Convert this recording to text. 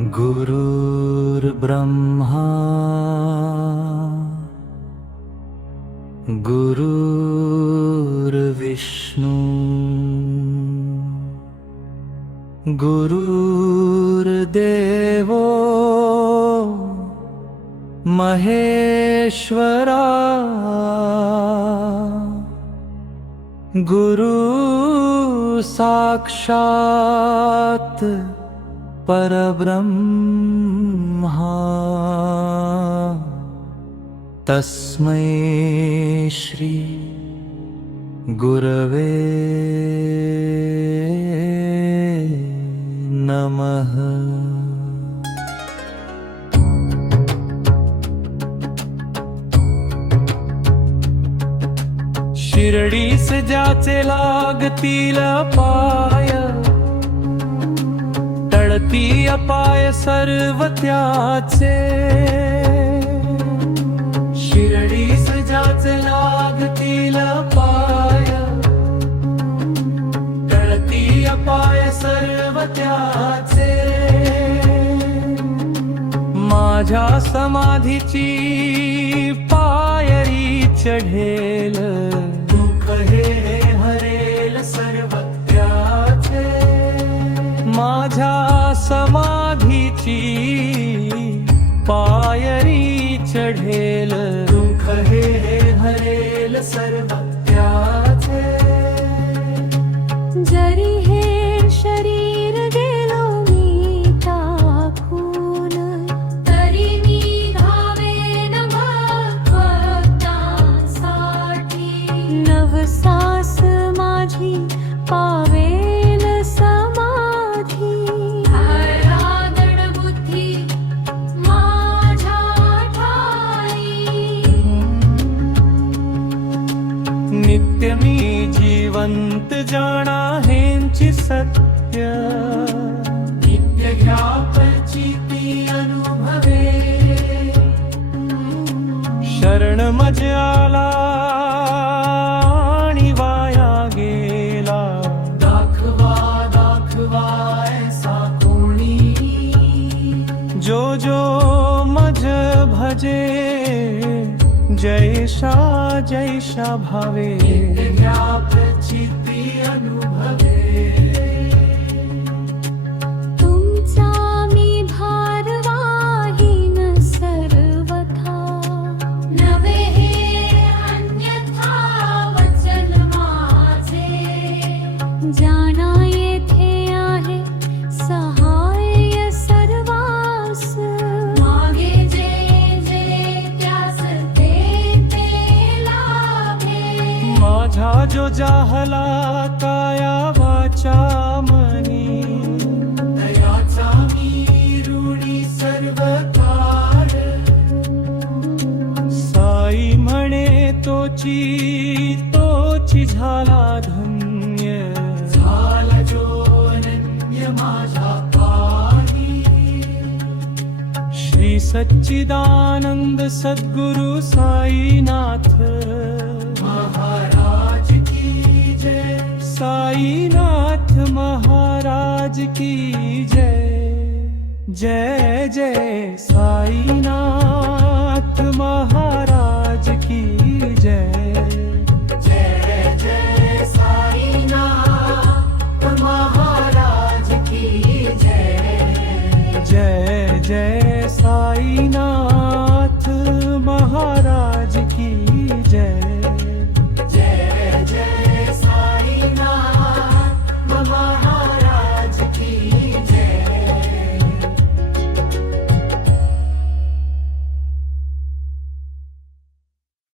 गुरुर्ब्रह्मा गुरुर्विष्णु गुरुर्देवो महेश्वरा गुरु साक्षात् परब्रह्मा तस्मै श्री गुरवे नमः। शिर्डीस ज्याचे लागतील पाय, टळती अपाय सर्व त्याचे। शिर्डीस ज्याचे लागतील पाय, टळती अपाय सर्व त्याचे। माझ्या समाधीची पायरी चढेल, दुःख हे हरेल सर्व त्याचे। माझ्या समाधीची पायरी चढेल, दुःख हे हरेल सर्व त्याचे। जरी हे शरीर गेलो मी टाकून, तरी निघावेन भक्तांसाठी। नवसास माझी पावेल समाधी, हरादड बुद्धी माझ्या ठाई। नित्य मी जिवंत जाणा हेंची सत्य, नित्य घ्यापची ती अनुभवे। शरण मज आला आणि वाया गेला, दाखवा दाखवा ऐसा कोणी। जो जो मज भजे, जैसा जैसा भावे। व्यापची ती अनुभवे। तुमचा मी भारवाहीन सर्वथा, नवे हे अन्यथा वचन माझे। जाणा येथे आहे सहाय्य सर्वास, मागे जे जे त्यास ते ते लाभे। माझा जो जाहला काया वाचा मनी, दयाचा मी ऋणी सर्व काळ। साई म्हणे तोची तोची झाला धन्य, झाला जो अनन्य माझा पाही। श्री सच्चिदानंद सद्गुरु साईनाथ महाराज की जय। साईनाथ महाराज की जय। जय जय साईनाथ महाराज की जय। जय जय साईनाथ महाराज की जय। जय जय